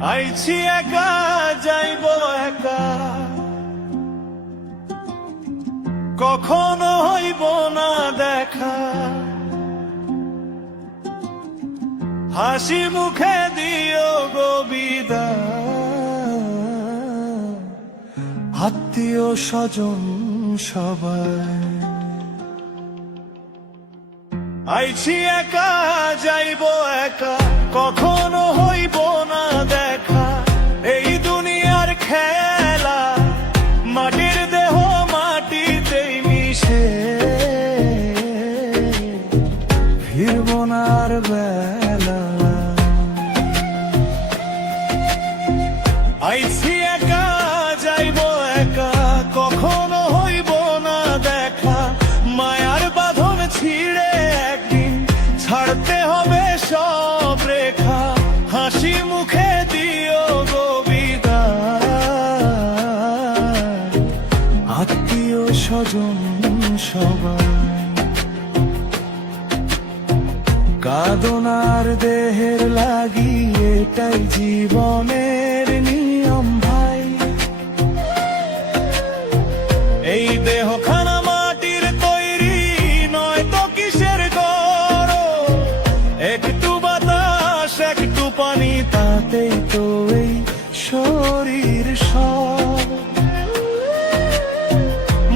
আইছি একা যাইব একা, কখনো হইব না দেখা। হাসি মুখে দিও গো বিদায়, আত্মীয় স্বজন সবাই। আইছি একা যাইব একা, কখনো হইব না দেখা। এই দুনিয়ার খেলা, মাটির দেহ মাটিতেই মিশে, ফিরব না আর বেলা। আইছি একা যাইব একা, কখনো হইব না দেখা। মায়ার বাঁধন ছিঁড়ে একদিন ছাড়তে হবে সব রেখা। হাসি মুখে দিও গো বিদায়, আত্মীয় স্বজন সবাই। কাঁদনার দেহের লাগি, এটাই জীবনের নিয়ম ভাই। এই দেহখানা মাটির তৈরি, নয় তো কিসের গড়। একটু বাতাস একটু পানি, তাতেই তো এই শরীর সব।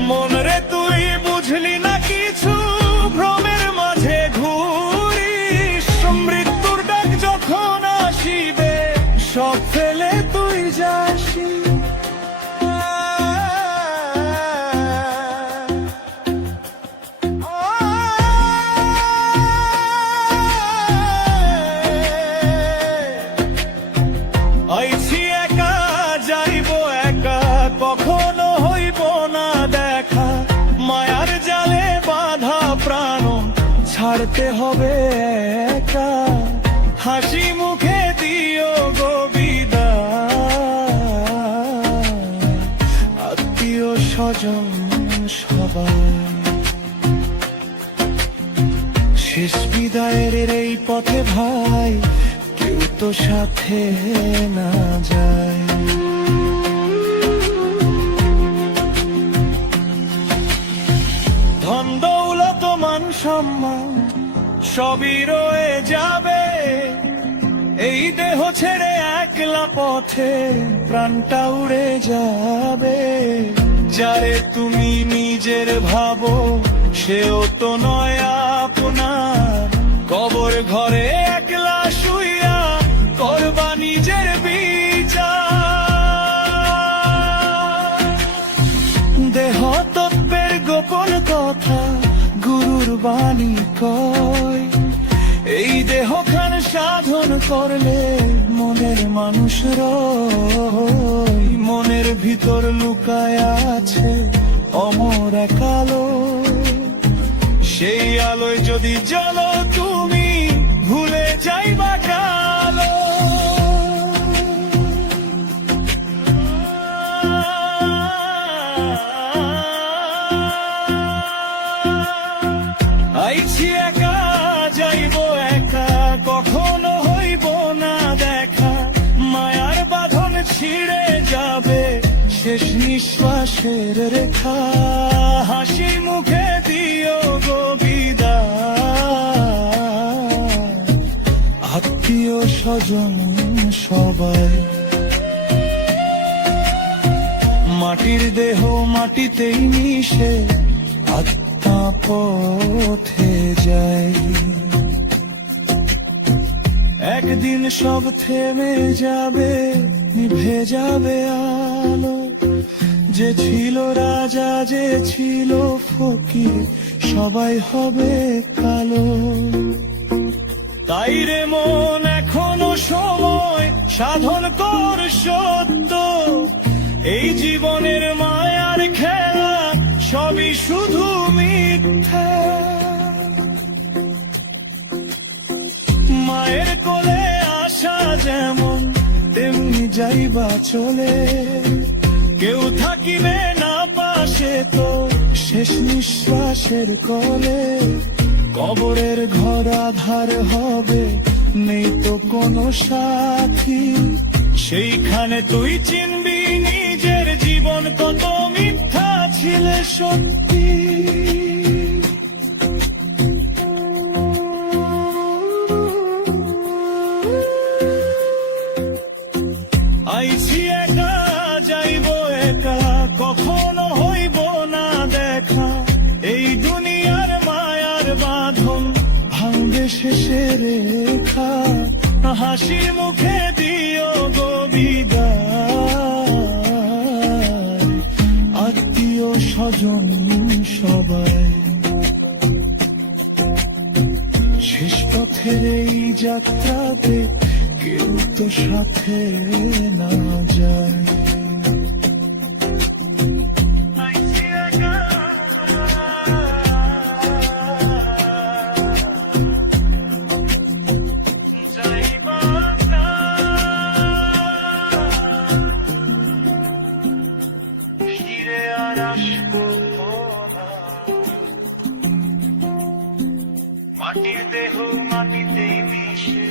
মন রে তুই বুঝলি না কিছু, ভ্রমের মাঝে ঘুরিস। মৃত্যুর ডাক যখন আসিবে, সব ফেলে তুই যাসি। আইছি একা যাইব একা, কখনো হইব না দেখা। মায়ার জালে বাঁধা প্রাণ ছাড়তে হবে একা। হাসি মুখে দিও গো বিদায়, আত্মীয় স্বজন সবাই। শেষ বিদায়ের এই পথে ভাই, কেউ তো সাথে না যায়। ধন দৌলত মান সম্মান সবই রয়ে যাবে। এই দেহ ছেড়ে একলা পথে প্রাণটা উড়ে যাবে। যারে তুমি নিজের ভাবো, সেও তো নয় আপনার। কবর ঘরে একলা শুইয়া করবা নিজের বিচার। দেহ তত্ত্বের গোপন কথা গুরুর বাণী কয়। এই দেহখান সাধন করলে মনের মানুষ রয়। মনের ভিতর লুকায় আছে অমর এক আলো। সেই আলোয় যদি জ্বলো তুমি, ভুলে যাইবা কালো। আইছি একা যাইব একা, কখনো হইব না দেখা। মায়ার বাঁধন ছিঁড়ে যাবে, শেষ নিঃশ্বাসের রেখা। হাসি মুখে দিও গো বিদায়, আত্মীয় স্বজন সবাই। মাটির দেহ মাটিতেই মিশে, আত্মা পথে যায়। একদিন সব থেমে যাবে, নিভে যাবে আলো। যে ছিল রাজা, যে ছিল ফকির, সবাই হবে কালো। তাই রে মন এখনো সময়, সাধন কর সত্য। এই জীবনের মায়ার খেলা, সবই শুধু মিথ্যা। মায়ের কোলে আসা যেমন, তেমনি যাইবা চলে। কেউ থাকিবে না পাশে তো, শেষ নিঃশ্বাসের কলে। কবরের ঘর আধার হবে, নেই তো কোনো সাথী। সেইখানে তুই চিনবি নিজের জীবন কত মিথ্যা ছিল সত্যি। আইছি একা যাইব একা, কখনো হইব না দেখা। এই দুনিয়ার মায়ার বাঁধন ভাঙবে শেষে রেখা। হাসি মুখে দিও গো বিদায়, আত্মীয় স্বজন সবাই। শেষ পথের এই যাত্রাতে কেউ তো সাথে না যায়। মাটির দেহ মাটিতেই মিশে